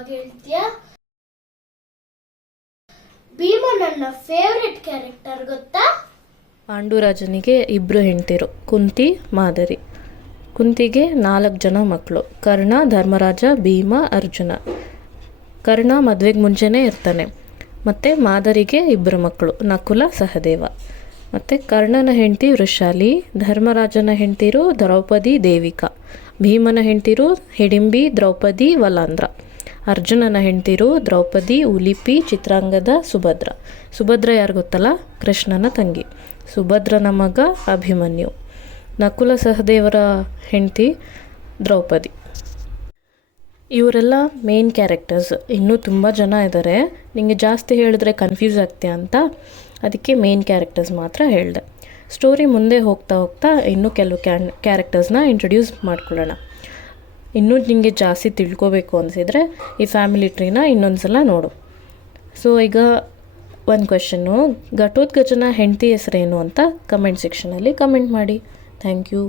ಬಗ್ಗೆ ಹೇಳ್ತೀಯಾ? ಭೀಮ ನನ್ನ ಫೇವ್ರೆಟ್ ಕ್ಯಾರೆಕ್ಟರ್ ಗೊತ್ತಾ? ಪಾಂಡುರಾಜನಿಗೆ 2 ಹೆಂಡತಿರು, ಕುಂತಿ, ಮಾದರಿ. ಕುಂತಿಗೆ 4 ಜನ ಮಕ್ಕಳು, ಕರ್ಣ, ಧರ್ಮರಾಜ, ಭೀಮ, ಅರ್ಜುನ. ಕರ್ಣ ಮದುವೆಗೆ ಮುಂಚೆನೇ ಇರ್ತಾನೆ. ಮತ್ತು ಮಾದರಿಗೆ 2 ಮಕ್ಕಳು, ನಕುಲ, ಸಹದೇವ. ಮತ್ತು ಕರ್ಣನ ಹೆಂಡತಿ ವೃಷಾಲಿ, ಧರ್ಮರಾಜನ ಹೆಂಡತಿರು ದ್ರೌಪದಿ, ದೇವಿಕಾ. ಭೀಮನ ಹೆಂಡತಿರು ಹಿಡಿಂಬಿ, ದ್ರೌಪದಿ, ವಲಾಂದ್ರ. ಅರ್ಜುನನ ಹೆಂಡತಿರು ದ್ರೌಪದಿ, ಉಲಿಪಿ, ಚಿತ್ರಾಂಗದ, ಸುಭದ್ರ. ಸುಭದ್ರ ಯಾರು ಗೊತ್ತಲ್ಲ? ಕೃಷ್ಣನ ತಂಗಿ. ಸುಭದ್ರನ ಮಗ ಅಭಿಮನ್ಯು. ನಕುಲ ಸಹದೇವರ ಹೆಂಡತಿ ದ್ರೌಪದಿ. ಇವರೆಲ್ಲ ಮೇನ್ ಕ್ಯಾರೆಕ್ಟರ್ಸ್. ಇನ್ನೂ ತುಂಬ ಜನ ಇದ್ದಾರೆ. ನಿಮಗೆ ಜಾಸ್ತಿ ಹೇಳಿದ್ರೆ ಕನ್ಫ್ಯೂಸ್ ಆಗ್ತೀಯ ಅಂತ ಅದಕ್ಕೆ ಮೇನ್ ಕ್ಯಾರೆಕ್ಟರ್ಸ್ ಮಾತ್ರ ಹೇಳಿದೆ. ಸ್ಟೋರಿ ಮುಂದೆ ಹೋಗ್ತಾ ಹೋಗ್ತಾ ಇನ್ನೂ ಕೆಲವು ಕ್ಯಾರೆಕ್ಟರ್ಸ್ನ ಇಂಟ್ರೊಡ್ಯೂಸ್ ಮಾಡ್ಕೊಳ್ಳೋಣ. ಇನ್ನೂ ನಿಮಗೆ ಜಾಸ್ತಿ ತಿಳ್ಕೊಬೇಕು ಅನಿಸಿದರೆ ಈ ಫ್ಯಾಮಿಲಿ ಟ್ರೀನ ಇನ್ನೊಂದು ಸಲ ನೋಡು. ಸೊ ಈಗ ಒಂದು ಕ್ವೆಶನ್ನು, ಘಟೋತ್ಕಚನ ಹೆಂಡತಿ ಹೆಸರೇನು ಅಂತ ಕಮೆಂಟ್ ಸೆಕ್ಷನಲ್ಲಿ ಕಮೆಂಟ್ ಮಾಡಿ. Thank you.